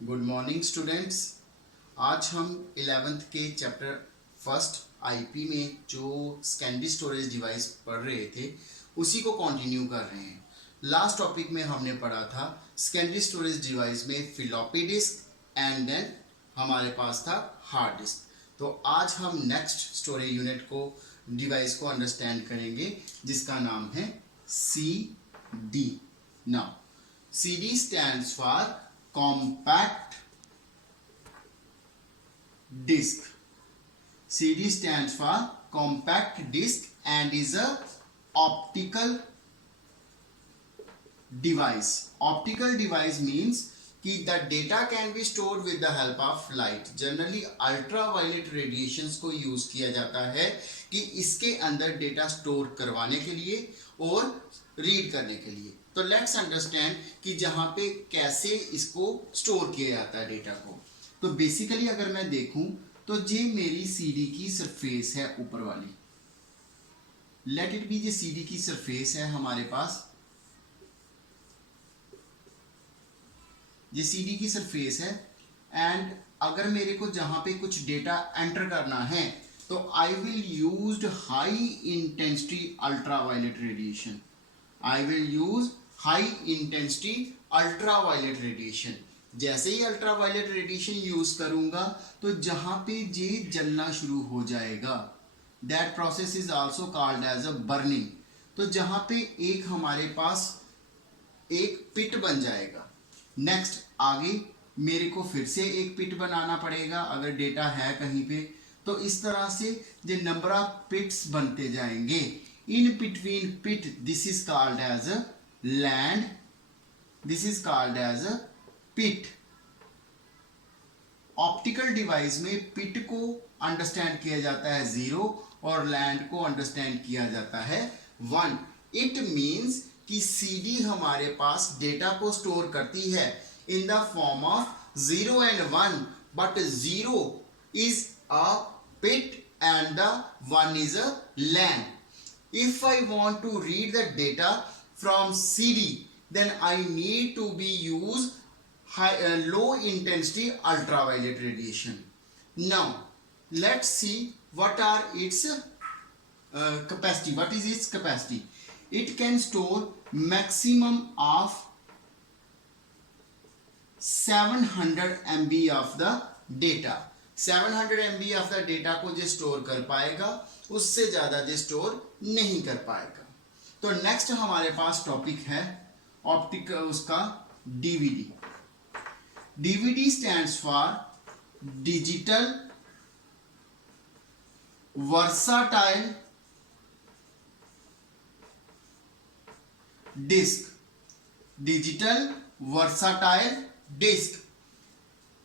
Good morning students. आज हम 11th के चैप्टर फर्स्ट आईपी में जो सेकेंडरी स्टोरेज डिवाइस पढ़ रहे थे उसी को कंटिन्यू कर रहे हैं। लास्ट टॉपिक में हमने पढ़ा था सेकेंडरी स्टोरेज डिवाइस में फ्लॉपी डिस्क एंड देन हमारे पास था हार्ड डिस्क। तो आज हम नेक्स्ट स्टोरेज यूनिट को डिवाइस को अंडरस्टैंड करेंगे जिसका नाम है C D. Now CD stands for compact disk. CD stands for compact disk and is a optical device. Optical device means कि the data can be stored with the help of light. Generally ultraviolet radiations को use किया जाता है कि इसके अंदर data store करवाने के लिए और रीड करने के लिए। तो लेट्स अंडरस्टैंड कि जहां पे कैसे इसको स्टोर किया जाता है डेटा को। तो बेसिकली अगर मैं देखूं तो ये मेरी सीडी की सरफेस है ऊपर वाली। लेट इट बी ये सीडी की सरफेस है हमारे पास। ये सीडी की सरफेस है एंड अगर मेरे को जहां पे कुछ डेटा एंटर करना है तो I will use high intensity ultraviolet radiation. I will use high intensity ultraviolet radiation. जैसे ही अल्ट्रावायलेट रेडिएशन यूज करूंगा तो जहां पे ये जलना शुरू हो जाएगा, that process is also called as a burning. तो जहां पे एक हमारे पास एक पिट बन जाएगा। नेक्स्ट आगे मेरे को फिर से एक पिट बनाना पड़ेगा अगर डेटा है कहीं पे। तो इस तरह से जो नंबर ऑफ पिट्स बनते जाएंगे। In between pit this is called as a land, this is called as a pit. Optical device में पिट को अंडरस्टैंड किया जाता है 0 और लैंड को अंडरस्टैंड किया जाता है 1। इट मींस कि सीडी हमारे पास डेटा को स्टोर करती है in the form of 0 and 1, but 0 is a pit and the 1 is a LAN. If I want to read the data from CD, then I need to be use low intensity ultraviolet radiation. Now let's see what are its capacity. What is its capacity? It can store maximum of 700 MB of the data. 700 MB of the data को जो store कर पाएगा उससे ज्यादा जो store नहीं कर पाएगा। तो नेक्स्ट हमारे पास टॉपिक है ऑप्टिक उसका DVD. DVD stands for digital versatile disc. Digital versatile disc.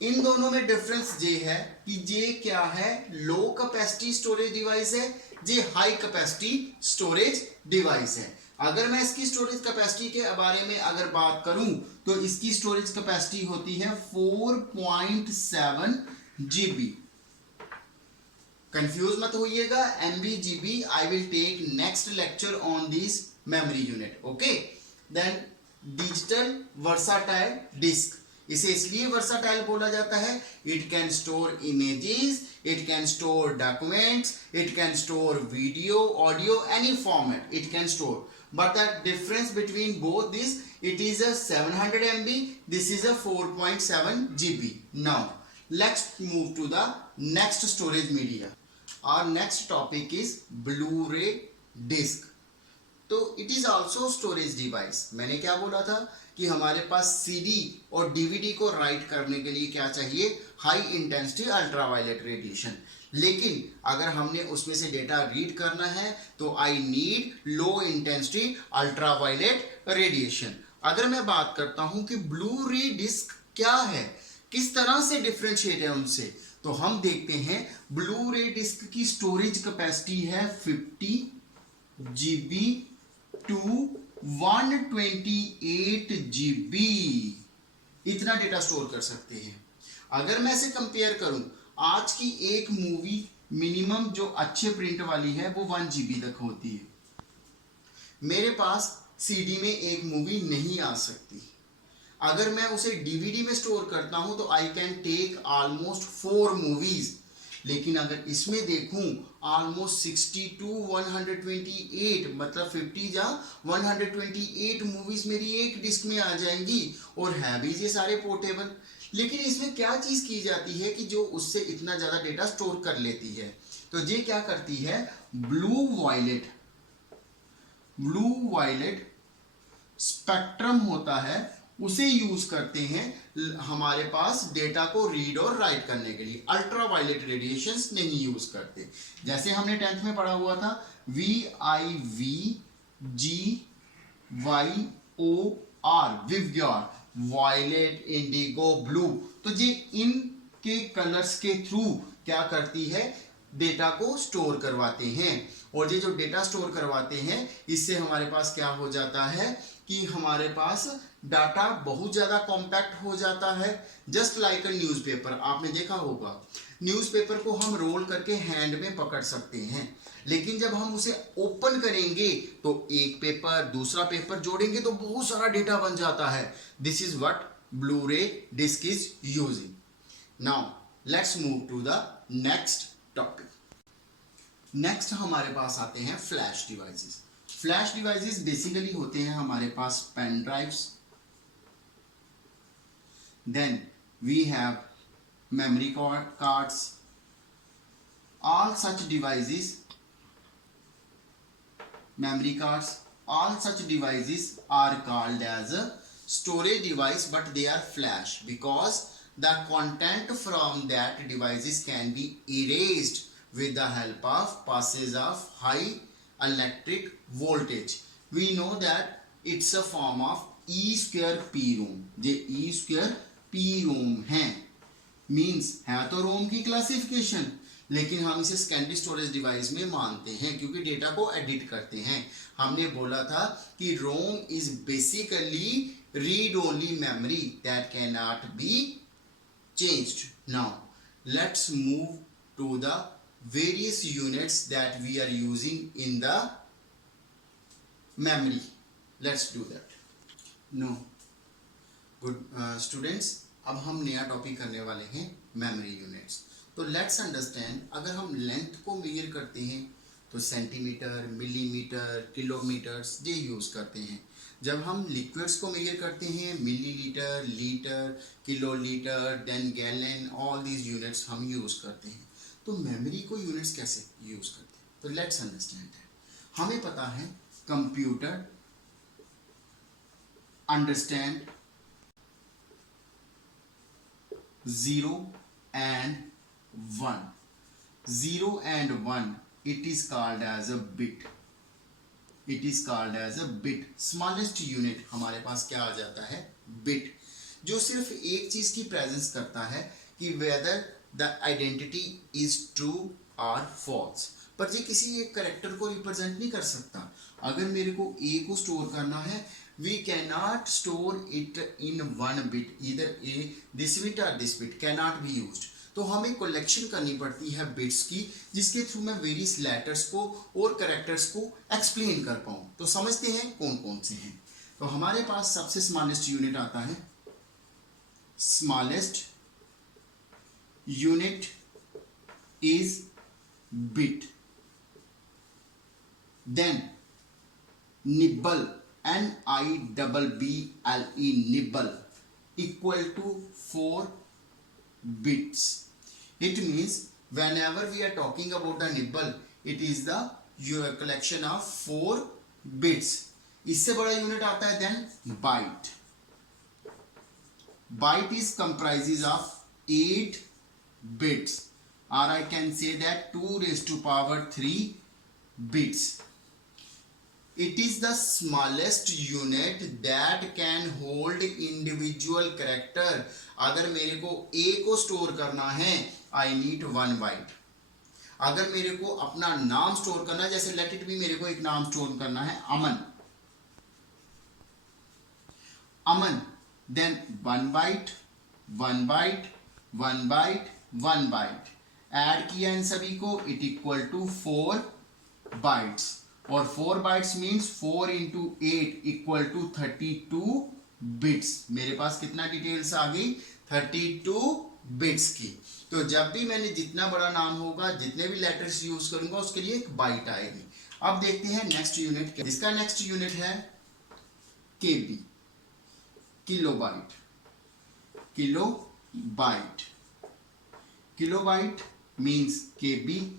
इन दोनों में डिफरेंस ये है कि ये क्या है, लो कैपेसिटी स्टोरेज डिवाइस है, ये हाई कैपेसिटी स्टोरेज डिवाइस है। अगर मैं इसकी स्टोरेज कैपेसिटी के बारे में अगर बात करूं तो इसकी स्टोरेज कैपेसिटी होती है 4.7 GB। कंफ्यूज मत होइएगा, MB GB I will take next lecture on this memory unit. Okay, then digital versatile disk. इसे इसलिए वर्साटाइल बोला जाता है, it can store images, it can store documents, it can store video, audio, any format it can store. But the difference between both this, it is a 700 MB, this is a 4.7 GB। Now let's move to the next storage media. our next topic is Blu-ray disc। तो it is also storage device. मैंने क्या बोला था कि हमारे पास CD और DVD को right करने के लिए क्या चाहिए, हाई इंटेंसिटी अल्ट्रावायलेट रेडिएशन। लेकिन अगर हमने उसमें से डेटा रीड करना है तो I need low intensity ultraviolet radiation. अगर मैं बात करता हूं कि ब्लू रे डिस्क क्या है, किस तरह से डिफरेंशिएट है उनसे, तो हम देखते हैं ब्लू रे डिस्क की स्टोरेज कैपेसिटी है 50 GB टू 128 GB। इतना डेटा स्टोर कर सकते हैं। अगर मैं इसे कंपेयर करूं, आज की एक मूवी मिनिमम जो अच्छे प्रिंट वाली है वो 1 GB तक होती है। मेरे पास सीडी में एक मूवी नहीं आ सकती। अगर मैं उसे डीवीडी में स्टोर करता हूं तो I can take almost 4 movies, लेकिन अगर इसमें देखूं ऑलमोस्ट 62 128 मतलब 50 या 128 मूवीज मेरी एक डिस्क में आ जाएंगी, और है भी ये सारे पोर्टेबल। लेकिन इसमें क्या चीज की जाती है कि जो उससे इतना ज्यादा डेटा स्टोर कर लेती है, तो ये क्या करती है, ब्लू वायलेट स्पेक्ट्रम होता है, उसे यूज करते हैं हमारे पास डेटा को रीड और राइट करने के लिए। अल्ट्रा वायलेट रेडिएशंस नहीं यूज करते। जैसे हमने 10th में पढ़ा हुआ था VIVGYOR विवग्योर, वायलेट, इंडिगो, ब्लू। तो ये इनके कलर्स के थ्रू क्या करती है, डेटा को स्टोर करवाते हैं। और ये जो डेटा स्टोर करवाते हैं इससे हमारे पास क्या हो जाता है कि हमारे पास डाटा बहुत ज्यादा कॉम्पैक्ट हो जाता है। जस्ट लाइक अ न्यूज़पेपर, आपने देखा होगा न्यूज़पेपर को हम रोल करके हैंड में पकड़ सकते हैं, लेकिन जब हम उसे ओपन करेंगे तो एक पेपर दूसरा पेपर जोड़ेंगे तो बहुत सारा डेटा बन जाता है। This is what Blu ray disc is using. Now let's move to the next topic. Next हमारे पास आते हैं flash devices. Flash devices basically होते हैं हमारे पास pen drives, then we have memory cards. All such devices, memory cards, all such devices are called as a storage device, but they are flash because the content from that devices can be erased with the help of passage of high electric voltage. We know that it's a form of E square P ROM. ये E square P ROM है, means है तो रोम की classification, लेकिन हम इसे secondary storage device में मानते हैं क्योंकि डेटा को एडिट करते हैं। हमने बोला था कि ROM is basically read only memory that can not be changed. Now let's move to the various units that we are using in the memory. Let's do that. No good students, अब हम नया topic करने वाले हैं memory units. तो let's understand, अगर हम length को मेजर करते हैं तो सेंटीमीटर, मिलीमीटर, किलोमीटर्स ये यूज़ करते हैं। जब हम लिक्विड्स को मेजर करते हैं millilitre, litre, kilolitre, then gallon, all these units हम यूज़ करते हैं। तो मेमोरी को यूनिट्स कैसे यूज़ करते हैं, तो लेट्स अंडरस्टैंड है। हमें पता है computer understand 0 and 1. 0 and 1, it is called as a bit. It is called as a bit. Smallest unit हमारे पास क्या आ जाता है, bit, जो सिर्फ एक चीज की प्रेजेंस करता है कि whether the identity is true or false, पर ये किसी एक करेक्टर को रिप्रेजेंट नहीं कर सकता। अगर मेरे को A को स्टोर करना है, we cannot store it in one bit, either a this bit or this bit cannot be used। तो हमें कलेक्शन करनी पड़ती है बिट्स की, जिसके थ्रू मैं वेरियस लेटर्स को और कैरेक्टर्स को एक्सप्लेन कर पाऊँ। तो समझते हैं कौन कौन से हैं। तो हमारे पास सबसे स्मॉलेस्ट यूनिट आता है, smallest unit is bit, then nibble, NIBBLE nibble, equal to 4 bits. It means whenever we are talking about the nibble, it is the your collection of 4 bits. इससे बड़ा यूनिट आता है then byte. Byte is comprises of 8 bits, or I can say that 2 raised to power 3 bits. It is the smallest unit that can hold individual character. अगर मेरे को A को store करना है I need 1 byte. अगर मेरे को अपना नाम स्टोर करना है, जैसे लेट इट बी मेरे को एक नाम स्टोर करना है Aman, Aman, then 1 byte, 1 byte, 1 byte, 1 byte, add किया इन सभी को, इट इक्वल टू 4 bytes, और 4 bytes means 4 into 8 equal to 32 bits. मेरे पास कितना डिटेल्स आ गई, 32 बिट्स की। तो जब भी मैंने जितना बड़ा नाम होगा, जितने भी लेटर्स यूज करूंगा, उसके लिए एक बाइट आएगी। अब देखते हैं नेक्स्ट यूनिट क्या। इसका नेक्स्ट यूनिट है KB, kilobyte. Kilobyte, kilobyte means KB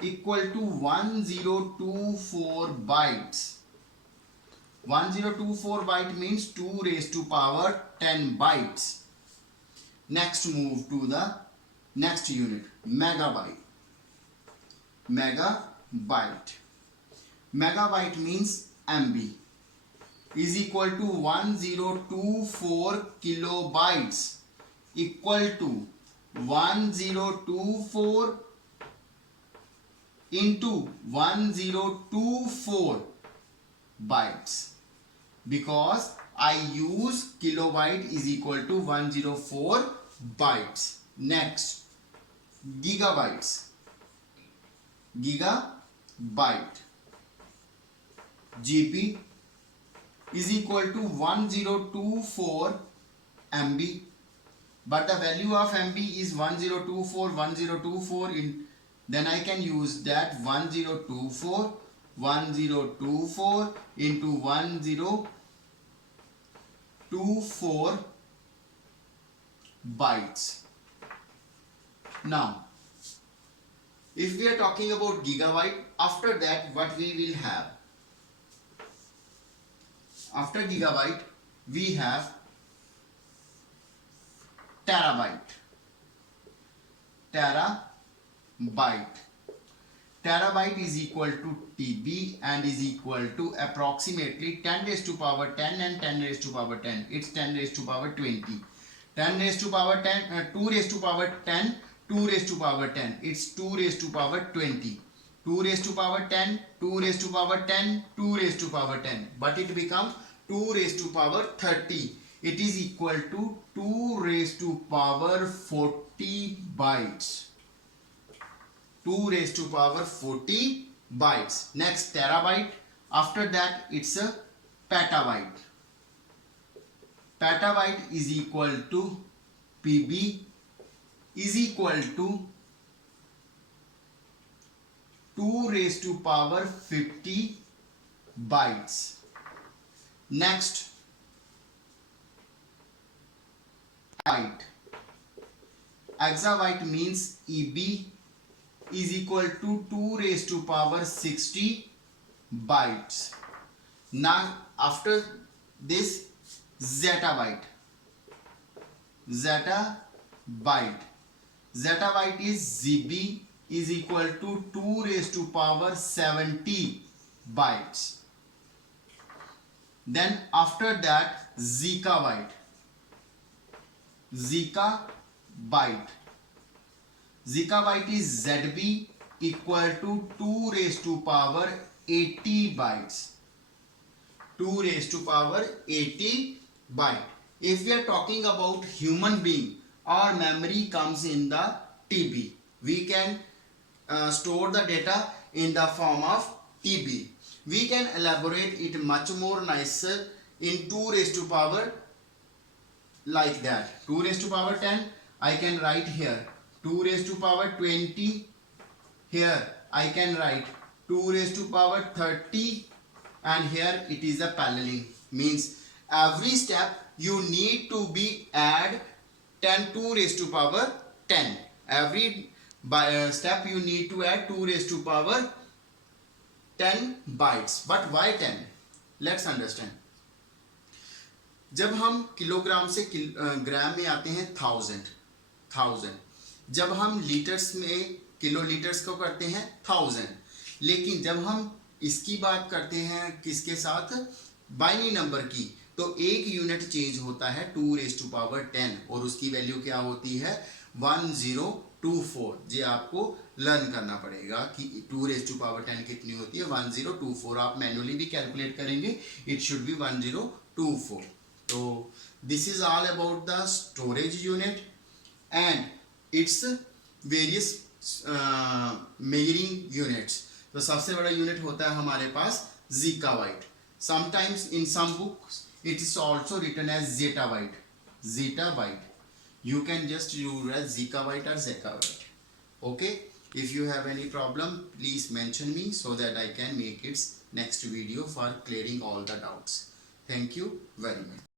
equal to 1024 bytes. 1024 byte means 2 raised to power 10 bytes. Next move to the next unit, megabyte. Megabyte, megabyte means MB is equal to 1024 kilobytes equal to 1024 into 1024 bytes, because I use kilobyte is equal to 104 bytes. Next, gigabytes. Gigabyte, GB is equal to 1024 MB, but the value of MB is 1024 in, then I can use that 1024 into 1024 bytes. Now if we are talking about gigabyte, after that what we will have? After gigabyte we have terabyte. Terabyte, terabyte is equal to TB and is equal to approximately 10 raised to power 10 and 10 raised to power 10. It's 10 raised to power 20. 10 raised to power 10, 2 raised to power 10, 2 raised to power 10. It's 2 raised to power 20. 2 raised to power 10, 2 raised to power 10, 2 raised to power 10. But it becomes 2 raised to power 30. It is equal to 2 raised to power 40 bytes. 2 raised to power 40 bytes. Next, terabyte. After that, it's a petabyte. Petabyte is equal to PB is equal to 2 raised to power 50 bytes. Next, byte. Exabyte means EB is equal to 2 raised to power 60 bytes. Now after this, zettabyte. Zettabyte. Zettabyte is ZB is equal to 2 raised to power 70 bytes. Then after that, Zikabyte. Zikabyte. Zikabyte is ZB equal to 2 raised to power 80 bytes. 2 raised to power 80 byte. If we are talking about human being, our memory comes in the TB. We can store the data in the form of TB. We can elaborate it much more nicer in 2 raised to power like that. 2 raised to power 10, I can write here. 2 raised to power 20, here I can write 2 raised to power 30, and here it is a paralleling. Means every step you need to be add 2 raised to power 10. Every step you need to add 2 raised to power 10 bytes. But why 10? Let's understand. जब हम kilogram से ग्राम में आते हैं 1000, जब हम litres में kilo litres को करते हैं 1000, लेकिन जब हम इसकी बात करते हैं किसके साथ, बाइनरी नंबर की, तो एक यूनिट चेंज होता है 2 raised to power 10 और उसकी वैल्यू क्या होती है 1024। ये आपको लर्न करना पड़ेगा कि 2 raised to power 10 कितनी होती है 1024। आप मैन्युअली भी कैलकुलेट करेंगे, इट शुड बी 1024। तो this is all about the storage unit and its various measuring units. तो सबसे बड़ा यूनिट होता है हमारे पास Zikabyte. Sometimes in some books It is also written as zeta byte. Zeta byte. You can just use as zika byte or zeka byte. Okay. If you have any problem, please mention me so that I can make its next video for clearing all the doubts. Thank you very much.